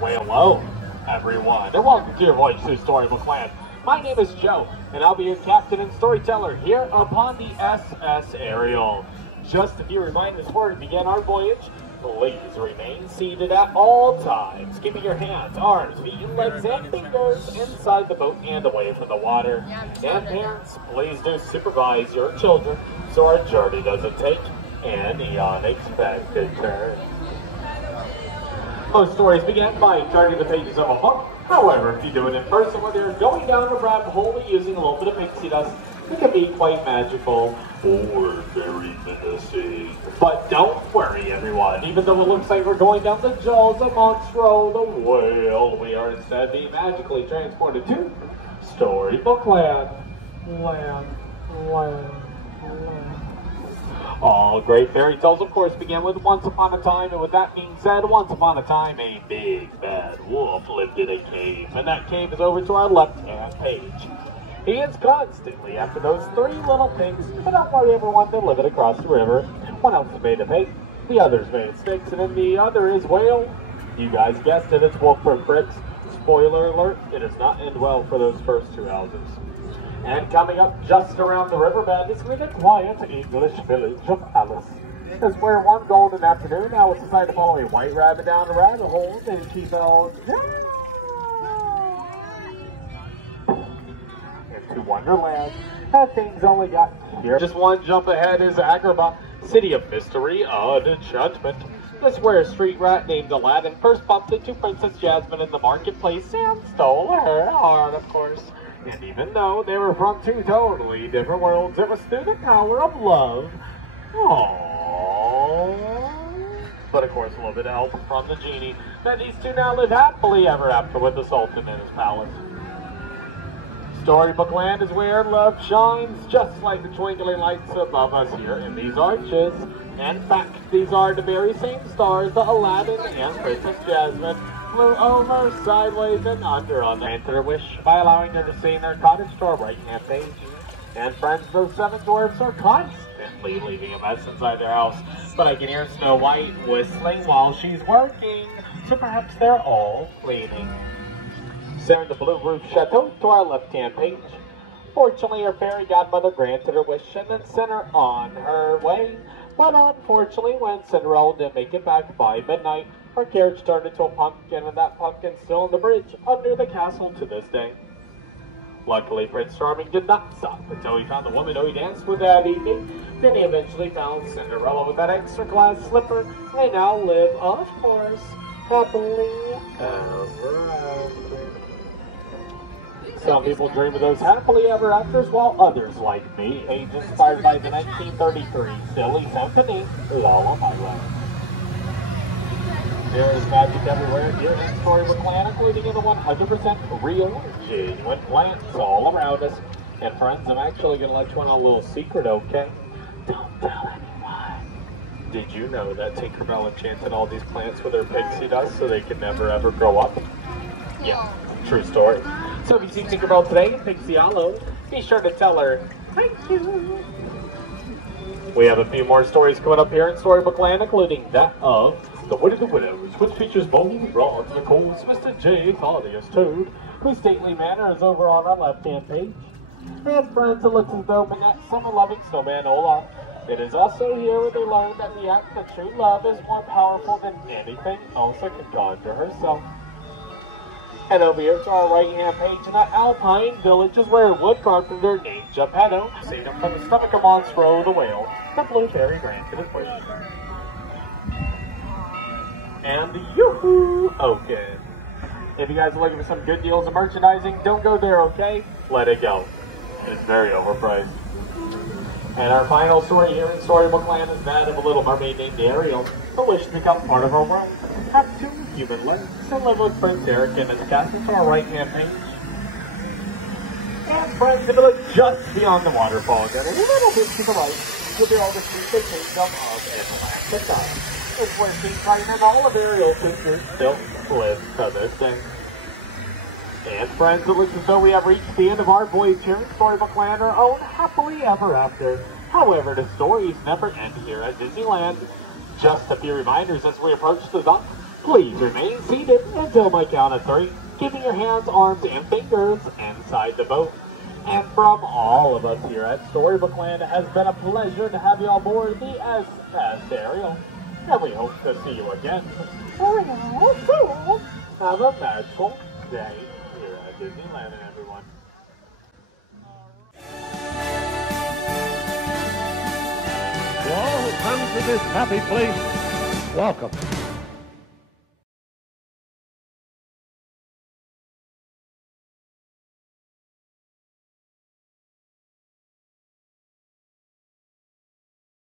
Well, hello, everyone, and welcome to your Voyage Through Storybook Land. My name is Joe, and I'll be your captain and storyteller here upon the SS Ariel. Just a few reminders before we begin our voyage. Please remain seated at all times, keeping your hands, arms, feet, legs, and fingers inside the boat and away from the water. And parents, please do supervise your children so our journey doesn't take any unexpected turn. Most stories begin by turning the pages of a book. However, if you do it in person where you're going down a rabbit hole using a little bit of pixie dust, it can be quite magical or very menacing. But don't worry, everyone. Even though it looks like we're going down the jaws of Monstro the whale, we are instead being magically transported to Storybook Land. Land. All great fairy tales, of course, begin with once upon a time, and with that being said, once upon a time, a big bad wolf lived in a cave, and that cave is over to our left-hand page. He is constantly after those three little pigs, but don't worry, everyone, they live it across the river. One of them's made of hay, the other's made of sticks, and then the other is, well, you guys guessed it, it's wolf for bricks. Spoiler alert, it does not end well for those first two houses. And coming up just around the riverbed is the quiet English village of Alice. It's where one golden afternoon Alice decided to follow a white rabbit down the rabbit hole and keep on into Wonderland. And things only got here. Just one jump ahead is Agrabah, city of mystery and enchantment. This is where a street rat named Aladdin first bumped into Princess Jasmine in the marketplace and stole her heart, of course. And even though they were from two totally different worlds, it was through the power of love. Aww. But of course, a little bit of help from the genie, that these two now live happily ever after with the Sultan in his palace. Storybook Land is where love shines, just like the twinkling lights above us here in these arches. In fact, these are the very same stars that Aladdin and Princess Jasmine flew over, sideways, and under on the answer their wish by allowing her to stay in their cottage to our right-hand page. And friends, those seven dwarfs are constantly leaving a mess inside their house, but I can hear Snow White whistling while she's working, so perhaps they're all cleaning. Sarah in the Blue Roof Chateau to our left-hand page. Fortunately, her fairy godmother granted her wish and then sent her on her way. But unfortunately, when Cinderella didn't make it back by midnight, her carriage turned into a pumpkin, and that pumpkin's still on the bridge under the castle to this day. Luckily, Prince Charming did not stop until he found the woman who he danced with that evening. Then he eventually found Cinderella with that extra glass slipper. They now live, of course, happily ever after. Some people dream of those happily ever afters, while others, like me, age inspired by the 1933 Silly Symphony Lullaby Land. There is magic everywhere here in Storybook Land, including in the 100% real, genuine plants all around us. And friends, I'm actually going to let you in on a little secret, okay? Don't tell anyone. Did you know that Tinkerbell enchanted all these plants with her pixie dust so they could never ever grow up? Yeah, true story. So if you see Tinkerbell today in Pixie Hollow, be sure to tell her, thank you. We have a few more stories coming up here in Storybook Land, including that of The Wit of the Widows, which features bold, broad, and of course, Mr. J. Claudius Toad, whose stately manner is over on our left-hand page. And friends, it looks as though Minette, summer-loving snowman Olaf. It is also here where they learn that the act of true love is more powerful than anything Elsa could conjure herself. And over here to our right-hand page in that Alpine village is where a wood carpenter named Geppetto, seen him from the stomach of Monstro the whale, the blue fairy granted his wish. And yoo-hoo! Okay. If you guys are looking for some good deals of merchandising, don't go there, okay? Let it go. It's very overpriced. And our final story here in Storybook Land is that of a little mermaid named Ariel, who wished to become part of our world, have two human legs, and live with Prince Eric in his castle to our right-hand page. And friends, if you look just beyond the waterfall and a little bit to the right, you'll be able to see the kingdom of Atlantica. It's where King Triton and all of Ariel's sisters still live to this day. And friends, it looks as though we have reached the end of our voyage here in Storybook Land, our own happily ever after. However, the stories never end here at Disneyland. Just a few reminders as we approach the dock. Please remain seated until my count of 3, keeping your hands, arms, and fingers inside the boat. And from all of us here at Storybook Land, it has been a pleasure to have you on board the SS Ariel. And we hope to see you again. Have a magical day here at Disneyland, everyone. To all who come to this happy place, welcome.